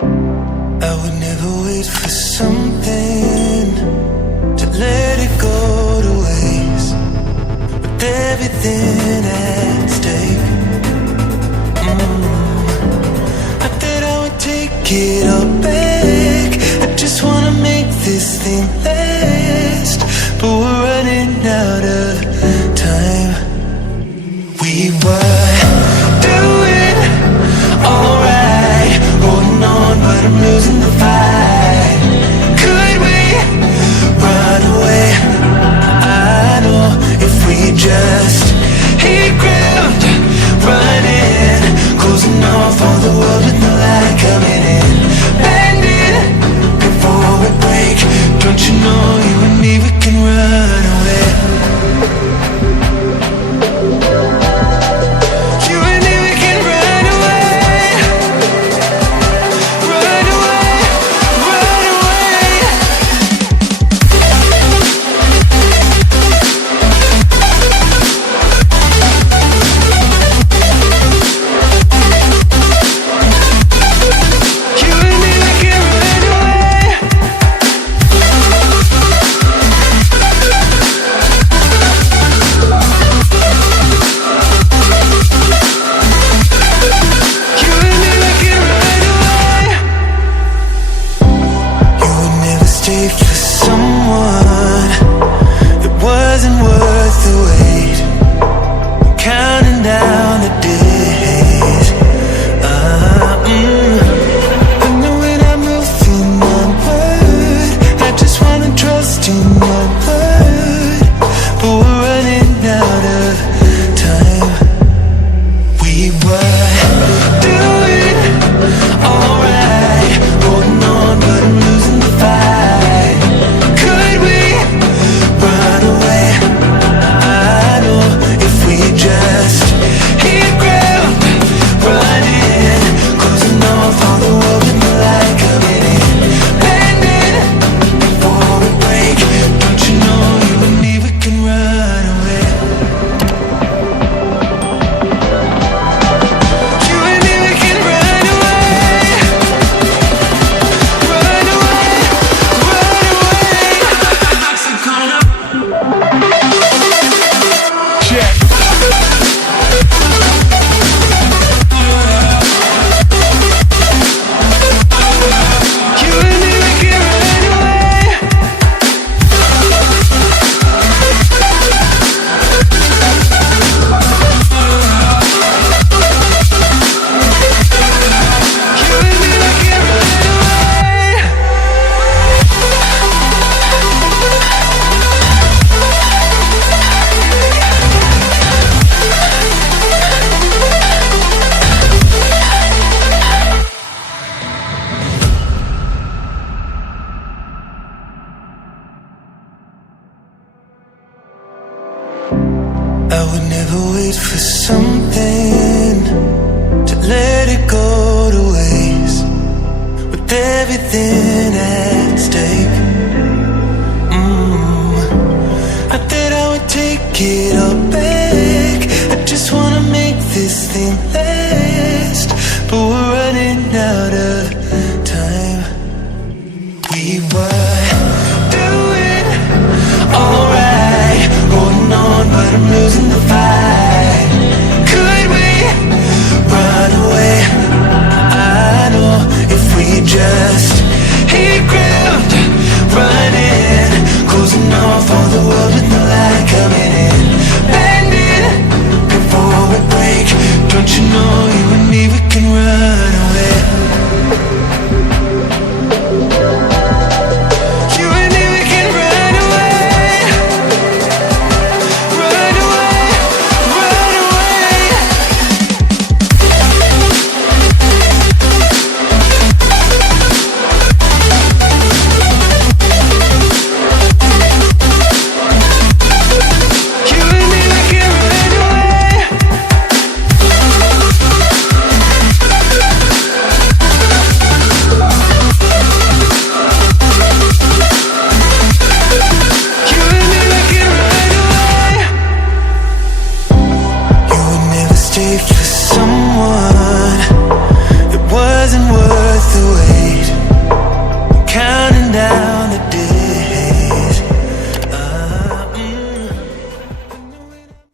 I would never wait for something to let it go to waste, with everything at stake. I thought I would take it all back. I just wanna make this thing last, but we're running out of time. We were doing alright, holding on, but I'm losing the fight. Could we run away? I know if we just hit ground, running, closing off all the world with no light coming in. down.